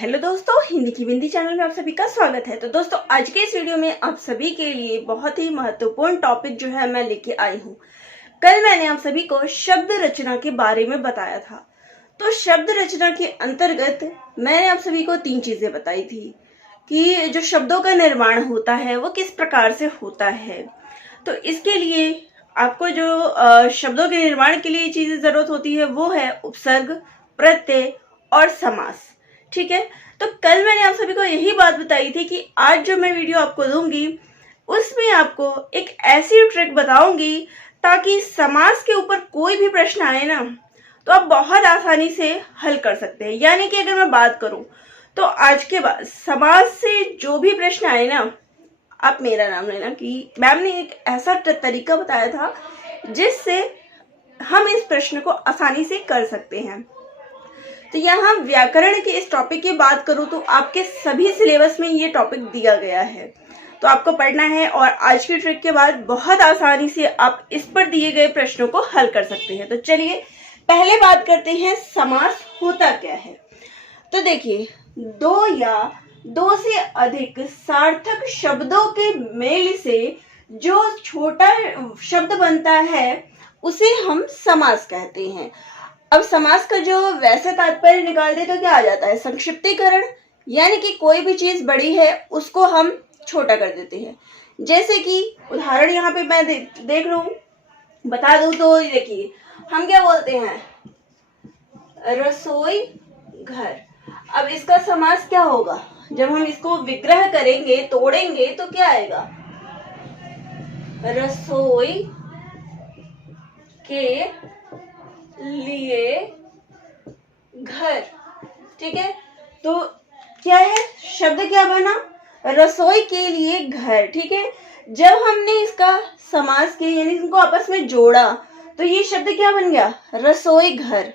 Hello दोस्तों, हिंदी की बिंदी channel में आप सभी का स्वागत है। तो दोस्तों, आज के इस वीडियो में आप सभी के लिए बहुत ही महत्वपूर्ण टॉपिक जो है मैं लेके आई हूँ। कल मैंने आप सभी को शब्द रचना के बारे में बताया था। तो शब्द रचना के अंतर्गत मैंने आप सभी को 3 चीजें बताई थी कि जो शब्दों का निर्माण होता है वो किस प्रकार से होता है। तो इसके लिए आपको जो शब्दों के निर्माण के लिए चीजें जरूरत होती है वो है उपसर्ग, प्रत्यय और समास। ठीक है, तो कल मैंने आप सभी को यही बात बताई थी कि आज जो मैं वीडियो आपको दूंगी उसमें आपको एक ऐसी ट्रिक बताऊंगी ताकि समास के ऊपर कोई भी प्रश्न आए ना तो आप बहुत आसानी से हल कर सकते हैं। यानी कि अगर मैं बात करूं तो आज के बाद समास से जो भी प्रश्न आए ना, आप मेरा नाम लेना कि मैम ने एक ऐसा तरीका बताया था जिससे हम इस प्रश्न को आसानी से कर सकते हैं। तो यहाँ व्याकरण के इस टॉपिक की बात करूँ तो आपके सभी सिलेबस में ये टॉपिक दिया गया है, तो आपको पढ़ना है और आज की ट्रिक के बाद बहुत आसानी से आप इस पर दिए गए प्रश्नों को हल कर सकते हैं। तो चलिए पहले बात करते हैं समास होता क्या है। तो देखिए, दो या दो से अधिक सार्थक शब्दों के मेल से जो छोटा शब्द बनता है उसे हम समास कहते हैं। अब समास का जो वैसे तात्पर्य निकाल दे तो क्या आ जाता है, संक्षिप्तीकरण। यानी कि कोई भी चीज बड़ी है उसको हम छोटा कर देते हैं। जैसे कि उदाहरण यहाँ पे मैं देख लूं, बता दूं तो देखिए, हम क्या बोलते हैं, रसोई घर। अब इसका समास क्या होगा, जब हम इसको विग्रह करेंगे, तोड़ेंगे तो क्या आएगा, रसोई के लिए घर। ठीक है, तो क्या है, शब्द क्या बना, रसोई के लिए घर। ठीक है, जब हमने इसका समास किया यानी इनको आपस में जोड़ा तो ये शब्द क्या बन गया, रसोई घर।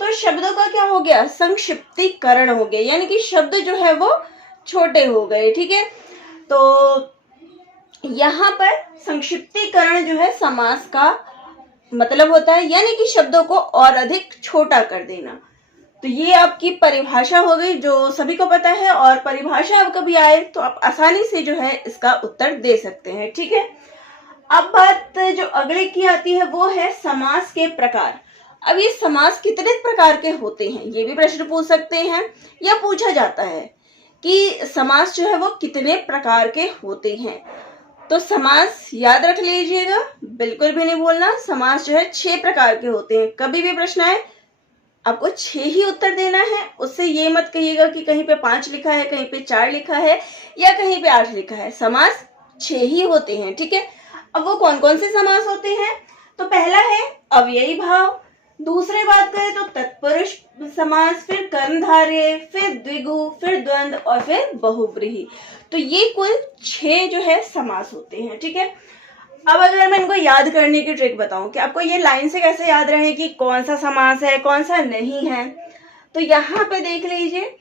तो शब्दों का क्या हो गया, संक्षिप्तीकरण हो गया, यानी कि शब्द जो है वो छोटे हो गए। ठीक है, तो यहाँ पर संक्षिप्तीकरण जो है समास का मतलब होता है, यानी कि शब्दों को और अधिक छोटा कर देना। तो ये आपकी परिभाषा हो गई जो सभी को पता है, और परिभाषा अब कभी आए तो आप आसानी से जो है इसका उत्तर दे सकते हैं। ठीक है, अब बात जो अगले की आती है वो है समास के प्रकार। अब ये समास कितने प्रकार के होते हैं ये भी प्रश्न पूछ सकते हैं, या पूछा जाता है कि समास जो है वो कितने प्रकार के होते हैं। तो समास याद रख लीजिएगा, बिल्कुल भी नहीं भूलना। समास जो है 6 प्रकार के होते हैं। कभी भी प्रश्न आए आपको 6 ही उत्तर देना है, उससे ये मत कहिएगा कि कहीं पे 5 लिखा है, कहीं पे 4 लिखा है या कहीं पे 8 लिखा है। समास 6 ही होते हैं। ठीक है, अब वो कौन कौन से समास होते हैं, तो पहला है अव्ययी भाव, दूसरे बात करें तो तत्पुरुष समास, फिर कर्मधारय, फिर द्विगु, फिर द्वंद्व और फिर बहुव्रीहि। तो ये कुल 6 जो है समास होते हैं। ठीक है, अब अगर मैं इनको याद करने की ट्रिक बताऊं कि आपको ये लाइन से कैसे याद रहे कि कौन सा समास है कौन सा नहीं है, तो यहाँ पे देख लीजिए,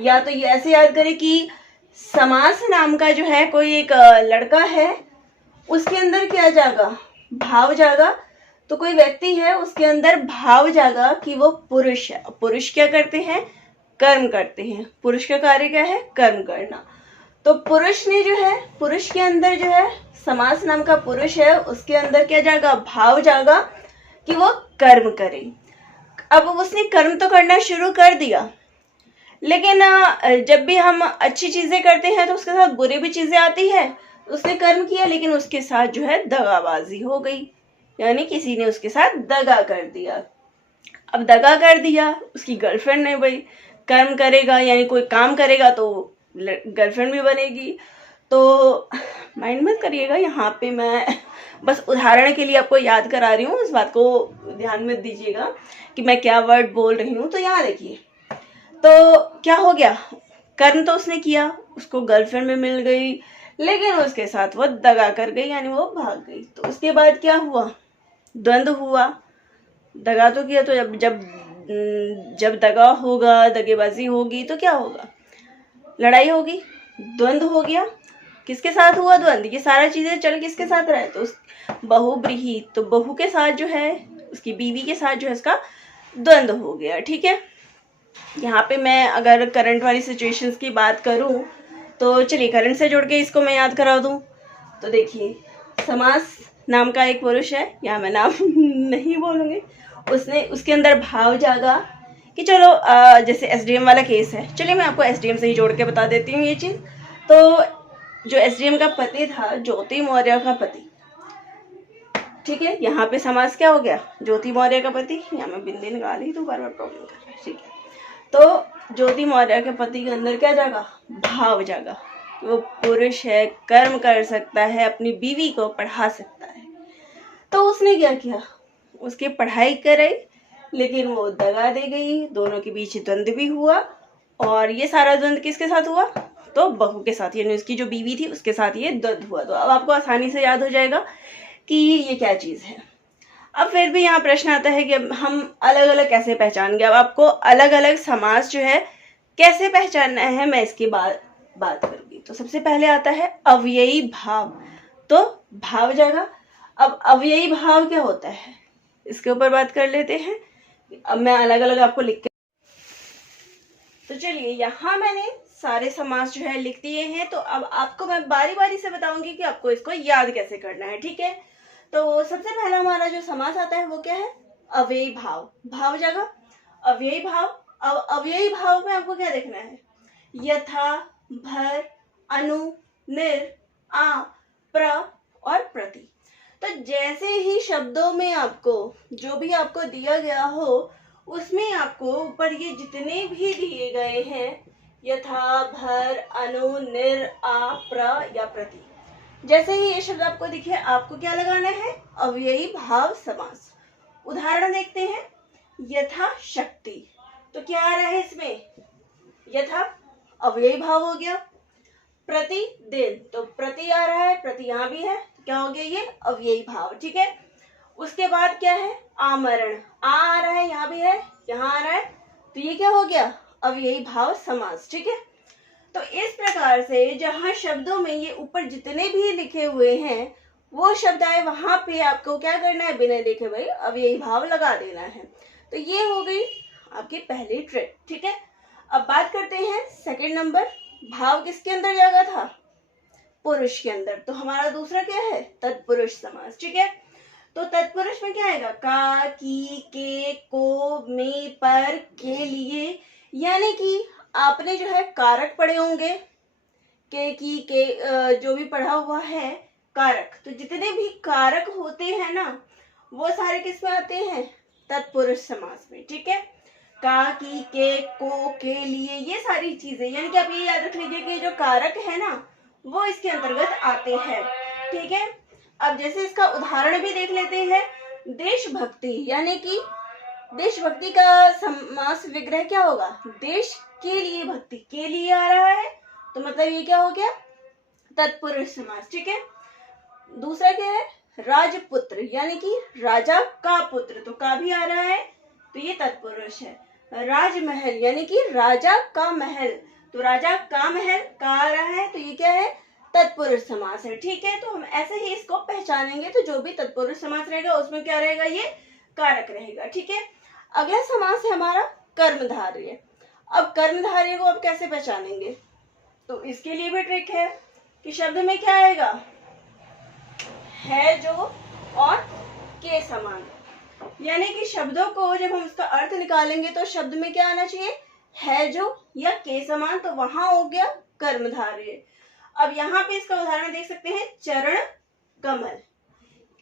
या तो ये ऐसे याद करें कि समास नाम का जो है कोई एक लड़का है, उसके अंदर क्या जागा, भाव जागा। तो कोई व्यक्ति है उसके अंदर भाव जागा कि वो पुरुष है। पुरुष क्या करते हैं, कर्म करते हैं। पुरुष का कार्य क्या है, कर्म करना। तो पुरुष ने जो है, पुरुष के अंदर जो है, समास नाम का पुरुष है, उसके अंदर क्या जागा, भाव जागा कि वो कर्म करे। अब उसने कर्म तो करना शुरू कर दिया, लेकिन जब भी हम अच्छी चीजें करते हैं तो उसके साथ बुरी भी चीजें आती है। उसने कर्म किया लेकिन उसके साथ जो है दगाबाजी हो गई, यानी किसी ने उसके साथ दगा कर दिया। अब दगा कर दिया, उसकी गर्लफ्रेंड ने भाई कर्म करेगा यानी कोई काम करेगा तो गर्लफ्रेंड भी बनेगी। तो माइंड मत करिएगा, यहाँ पे मैं बस उदाहरण के लिए आपको याद करा रही हूँ, इस बात को ध्यान में दीजिएगा कि मैं क्या वर्ड बोल रही हूँ। तो यहाँ देखिए, तो क्या हो गया, कर्म तो उसने किया, उसको गर्लफ्रेंड में मिल गई, लेकिन उसके साथ वो दगा कर गई यानी वो भाग गई। तो उसके बाद क्या हुआ, द्वंद्व हुआ। दगा तो किया, तो जब दगा होगा, दगेबाजी होगी तो क्या होगा, लड़ाई होगी, द्वंद्व हो गया। किसके साथ हुआ द्वंद्व, ये सारा चीजें चल किसके साथ रहे, तो बहुव्रीहि, तो बहू के साथ जो है, उसकी बीवी के साथ जो है इसका द्वंद्व हो गया। ठीक है, यहाँ पे मैं अगर करंट वाली सिचुएशंस की बात करूँ तो चलिए करंट से जोड़ के इसको मैं याद करा दूँ। तो देखिए, समास नाम का एक पुरुष है, यहाँ मैं नाम नहीं बोलूँगी, उसने उसके अंदर भाव जागा कि चलो जैसे एसडीएम वाला केस है, चलिए मैं आपको एसडीएम से ही जोड़ के बता देती हूँ ये चीज़। तो जो एसडीएम का पति था, ज्योति मौर्य का पति, ठीक है, यहाँ पे समास क्या हो गया, ज्योति मौर्य का पति, यहाँ मैं बिंदी निकाल ही तो बार बार प्रॉब्लम कर रहा है, ठीक है। तो ज्योति मौर्य के पति के अंदर क्या जागा, भाव जागा, वो पुरुष है, कर्म कर सकता है, अपनी बीवी को पढ़ा सकता है। तो उसने क्या किया, उसकी पढ़ाई कराई, लेकिन वो दगा दे गई, दोनों के बीच द्वंद्व भी हुआ। और ये सारा द्वंद्व किसके साथ हुआ, तो बहू के साथ, यानी उसकी जो बीवी थी उसके साथ ये द्वंद्व हुआ। तो अब आपको आसानी से याद हो जाएगा कि ये क्या चीज़ है। अब फिर भी यहाँ प्रश्न आता है कि हम अलग अलग कैसे पहचानेंगे। अब आपको अलग अलग समास जो है कैसे पहचानना है, मैं इसकी बात करूंगी। तो सबसे पहले आता है अव्ययी भाव। तो भाव जगह, अब अव्ययी भाव क्या होता है, इसके ऊपर बात कर लेते हैं। अब मैं अलग अलग आपको लिख के, तो चलिए यहाँ मैंने सारे समास जो है लिख दिए हैं। तो अब आपको मैं बारी बारी से बताऊंगी कि आपको इसको याद कैसे करना है, ठीक है। तो सबसे पहला हमारा जो समास आता है वो क्या है, अव्ययी भाव। भाव जगह अव्ययी भाव। अब अव्ययी भाव में आपको क्या देखना है, यथा, भर, अनु, निर, आ, प्र और प्रति। तो जैसे ही शब्दों में आपको जो भी आपको दिया गया हो, उसमें आपको ऊपर ये जितने भी दिए गए हैं, यथा, भर, अनु, निर, आ, प्र या प्रति, जैसे ही ये शब्द आपको दिखे, आपको क्या लगाना है, अव्ययी भाव समास। उदाहरण देखते हैं, यथा शक्ति, तो क्या आ रहा है इसमें, यथा अव्ययी भाव हो गया। प्रतिदिन, तो प्रति आ रहा है, प्रति यहाँ भी है, तो क्या हो गया, ये अव्ययी भाव, ठीक है। उसके बाद क्या है, आमरण, आ रहा है, यहाँ भी है, यहाँ आ रहा है, तो ये क्या हो गया, अव्ययी भाव समास, ठीक है। तो इस प्रकार से जहां शब्दों में ये ऊपर जितने भी लिखे हुए हैं वो शब्द आए, वहां पे आपको क्या करना है, बिना देखे भाई अव्ययी भाव लगा देना है। तो ये हो गई आपकी पहली ट्रिक, ठीक है। अब बात करते हैं सेकंड नंबर, भाव किसके अंदर जागा था, पुरुष के अंदर। तो हमारा दूसरा क्या है, तत्पुरुष समास, ठीक है। तो तत्पुरुष में क्या आएगा, का, की, के, को, में, पर, के लिए, यानी कि आपने जो है कारक पढ़े होंगे, के, की, के, जो भी पढ़ा हुआ है कारक, तो जितने भी कारक होते हैं ना, वो सारे किस में आते हैं, तत्पुरुष समास में, ठीक है। का, की, के, को, के लिए, ये सारी चीजें, यानी कि आप ये याद रख लीजिए कि जो कारक है ना वो इसके अंतर्गत आते हैं, ठीक है। अब जैसे इसका उदाहरण भी देख लेते हैं, देशभक्ति, यानी कि देशभक्ति का समास विग्रह क्या होगा, देश के लिए भक्ति, के लिए आ रहा है, तो मतलब ये क्या हो गया, तत्पुरुष समास, ठीक है। दूसरा क्या है, राजपुत्र, यानी कि राजा का पुत्र, तो का भी आ रहा है, तो ये तत्पुरुष है। राजमहल, यानी कि राजा का महल, तो राजा का महल का आ रहा है, तो ये क्या है, तत्पुरुष समास है, ठीक है। तो हम ऐसे ही इसको पहचानेंगे। तो जो भी तत्पुरुष समास रहेगा उसमें क्या रहेगा, ये कारक रहेगा, ठीक है। अगला समास है हमारा कर्मधारय। अब कर्मधारय को आप कैसे पहचानेंगे, तो इसके लिए भी ट्रिक है कि शब्द में क्या आएगा, है जो और के समान, यानी कि शब्दों को जब हम उसका अर्थ निकालेंगे तो शब्द में क्या आना चाहिए, है जो या के समान, तो वहां हो गया कर्मधारय। अब यहाँ पे इसका उदाहरण देख सकते हैं, चरण कमल।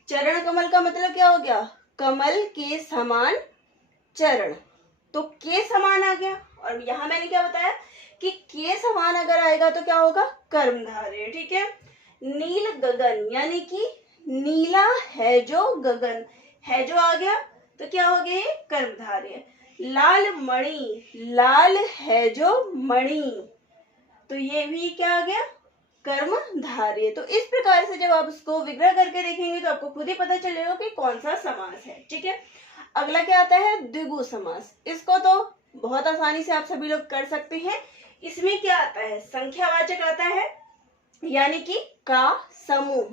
चरण कमल का मतलब क्या हो गया, कमल के समान चरण, तो के समान आ गया। और यहाँ मैंने क्या बताया कि के समान अगर आएगा तो क्या होगा, कर्मधारय, ठीक है। नील गगन, यानी कि नीला है जो, गगन है जो आ गया, तो क्या हो गया, कर्मधारय। लाल मणि, लाल है जो मणि, तो ये भी क्या आ गया, कर्मधारय। तो इस प्रकार से जब आप उसको विग्रह करके देखेंगे तो आपको खुद ही पता चलेगा कि कौन सा समास है, ठीक है। अगला क्या आता है, द्विगु समास। इसको तो बहुत आसानी से आप सभी लोग कर सकते हैं। इसमें क्या आता है, संख्यावाचक आता है, यानी कि का समूह,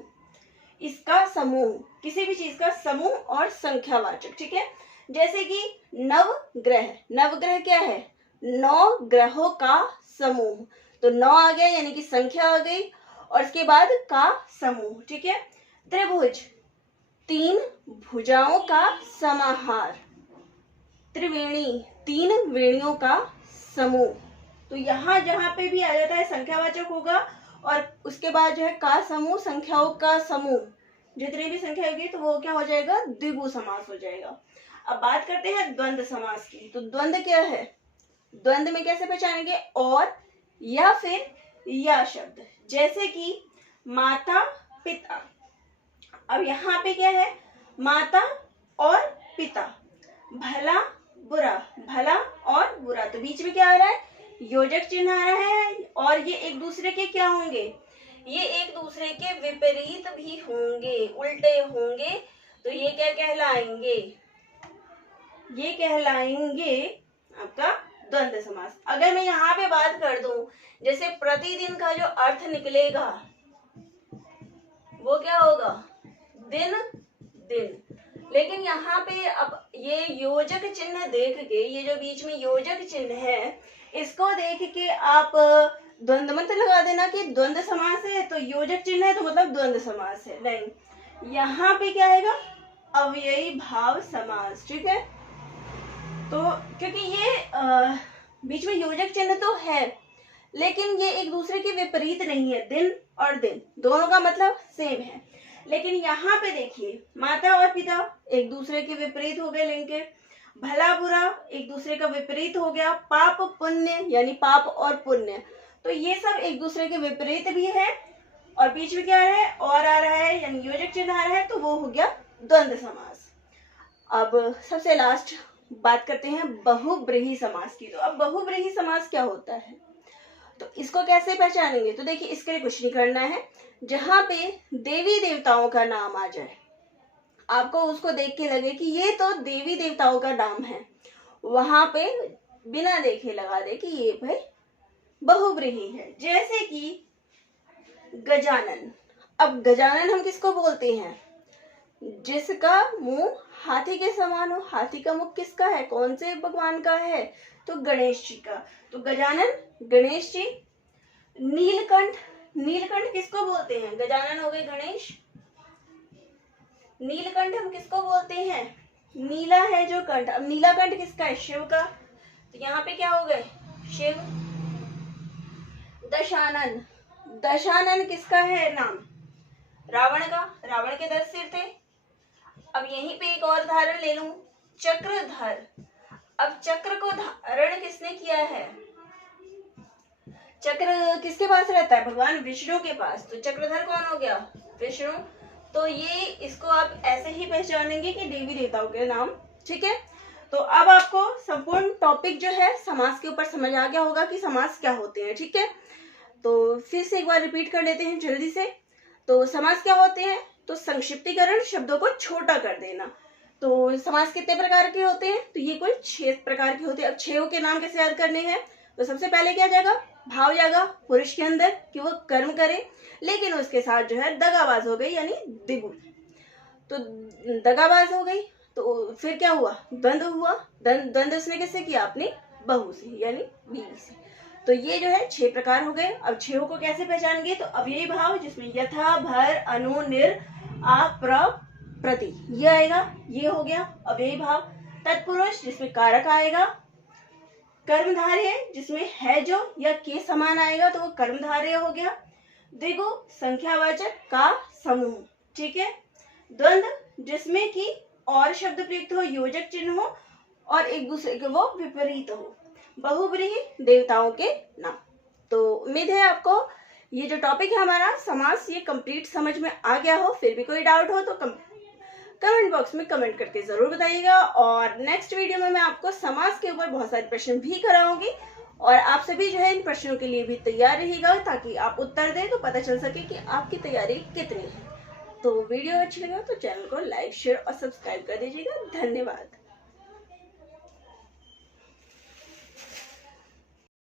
इसका समूह, किसी भी चीज का समूह और संख्यावाचक, ठीक है। जैसे कि नवग्रह, नवग्रह क्या है, 9 ग्रहों का समूह। तो 9 आ गया यानी कि संख्या आ गई, और इसके बाद का समूह। ठीक है। त्रिभुज 3 भुजाओं का समाहार। त्रिवेणी 3 वेणियों का समूह। तो यहाँ जहां पे भी आ जाता है संख्यावाचक होगा, और उसके बाद जो है का समूह, संख्याओं का समूह, जितनी भी संख्या होगी तो वो क्या हो जाएगा, द्विगु समास हो जाएगा। अब बात करते हैं द्वंद्व समास की। तो द्वंद्व क्या है, द्वंद्व में कैसे पहचानेंगे, और या फिर या शब्द, जैसे कि माता पिता। अब यहाँ पे क्या है, माता और पिता, भला बुरा, भला और बुरा, तो बीच में क्या आ रहा है, योजक चिन्ह आ रहा है, और ये एक दूसरे के क्या होंगे, ये एक दूसरे के विपरीत भी होंगे, उल्टे होंगे। तो ये क्या कहलाएंगे, ये कहलाएंगे आपका द्वंद्व समास। अगर मैं यहाँ पे बात कर दूं, जैसे प्रतिदिन का जो अर्थ निकलेगा वो क्या होगा, दिन दिन। लेकिन यहाँ पे अब ये योजक चिन्ह देख के, ये जो बीच में योजक चिन्ह है, इसको देख के आप द्वंद्व मत लगा देना कि द्वंद्व समास है, तो योजक चिन्ह है तो मतलब द्वंद्व समास है, नहीं। यहाँ पे क्या आएगा, अव्ययी भाव समास। ठीक है। तो क्योंकि ये बीच में योजक चिन्ह तो है, लेकिन ये एक दूसरे के विपरीत नहीं है, दिन और दिन दोनों का मतलब सेम है। लेकिन यहाँ पे देखिए, माता और पिता एक दूसरे के विपरीत हो गए लिंग के, भला बुरा एक दूसरे का विपरीत हो गया, पाप पुण्य यानी पाप और पुण्य, तो ये सब एक दूसरे के विपरीत भी है, और बीच में क्या आ रहा है, और आ रहा है यानी योजक चिन्ह आ रहा है, तो वो हो गया द्वंद्व समास। अब सबसे लास्ट बात करते हैं बहुब्रीहि समास की। तो अब बहुब्रीहि समास क्या होता है, तो इसको कैसे पहचानेंगे, तो देखिए इसके लिए कुछ नहीं करना है, जहां पे देवी देवताओं का नाम आ जाए, आपको उसको देख के लगे कि ये तो देवी देवताओं का नाम है, वहां पे बिना देखे लगा दे कि ये भाई बहुब्रीहि है। जैसे कि गजानन। अब गजानन हम किसको बोलते हैं, जिसका मुंह हाथी के समान हो। हाथी का मुख किसका है, कौन से भगवान का है, तो गणेश जी का। तो गजानन गणेश जी। नीलकंठ, नीलकंठ किसको बोलते हैं, गजानन हो गए गणेश, नीलकंठ हम किसको बोलते हैं, नीला है जो कंठ। अब नीलाकंठ किसका है, शिव का, तो यहाँ पे क्या हो गए, शिव। दशानन, दशानन किसका है नाम, रावण का, रावण के 10 सिर थे। अब यहीं पे एक और उदाहरण ले लूं, चक्रधर। अब चक्र को धारण किसने किया है, चक्र किसके पास रहता है, भगवान विष्णु के पास, तो चक्रधर कौन हो गया, विष्णु। तो ये इसको आप ऐसे ही पहचानेंगे कि देवी देवताओं के नाम। ठीक है। तो अब आपको संपूर्ण टॉपिक जो है समास के ऊपर समझ आ गया होगा कि समास क्या होते हैं। ठीक है। तो फिर से एक बार रिपीट कर लेते हैं जल्दी से। तो समास क्या होते हैं, तो संक्षिप्तीकरण, शब्दों को छोटा कर देना। तो समास कितने प्रकार के होते हैं, तो ये कुल 6 प्रकार के होते हैं। अब 6 के नाम कैसे याद करने हैं, तो सबसे पहले क्या जाएगा, भाव जाएगा पुरुष के अंदर कि वो कर्म करे, लेकिन उसके साथ जो है दगाबाज हो गई यानी द्विगु। तो दगाबाज हो गई, तो फिर क्या हुआ, द्वंद्व हुआ। द्वंद्व उसने किससे किया, अपनी बहू से यानी बीवी से। तो ये जो है 6 प्रकार हो गए। अब 6 को कैसे पहचानेंगे, तो अव्ययी भाव, जिसमें यथा भर अनु निर आ प्र प्रति ये आएगा, ये हो गया अव्ययी भाव। तत्पुरुष जिसमें कारक आएगा। कर्मधारय जिसमें है जो या के समान आएगा तो वो कर्मधारय हो गया। द्विगु संख्यावाचक का समूह। ठीक है। द्वंद्व जिसमें कि और शब्द प्रयुक्त हो, योजक चिन्ह हो और एक दूसरे के वो विपरीत हो। बहुब्रीहि देवताओं के नाम। तो उम्मीद है आपको ये जो टॉपिक है हमारा समास, ये कंप्लीट समझ में आ गया हो। फिर भी कोई डाउट हो तो कमेंट बॉक्स में कमेंट करके जरूर बताइएगा। और नेक्स्ट वीडियो में मैं आपको समास के ऊपर बहुत सारे प्रश्न भी कराऊंगी, और आप सभी जो है इन प्रश्नों के लिए भी तैयार रहिएगा, ताकि आप उत्तर दें तो पता चल सके कि आपकी तैयारी कितनी है। तो वीडियो अच्छी लगा तो चैनल को लाइक, शेयर और सब्सक्राइब कर दीजिएगा। धन्यवाद।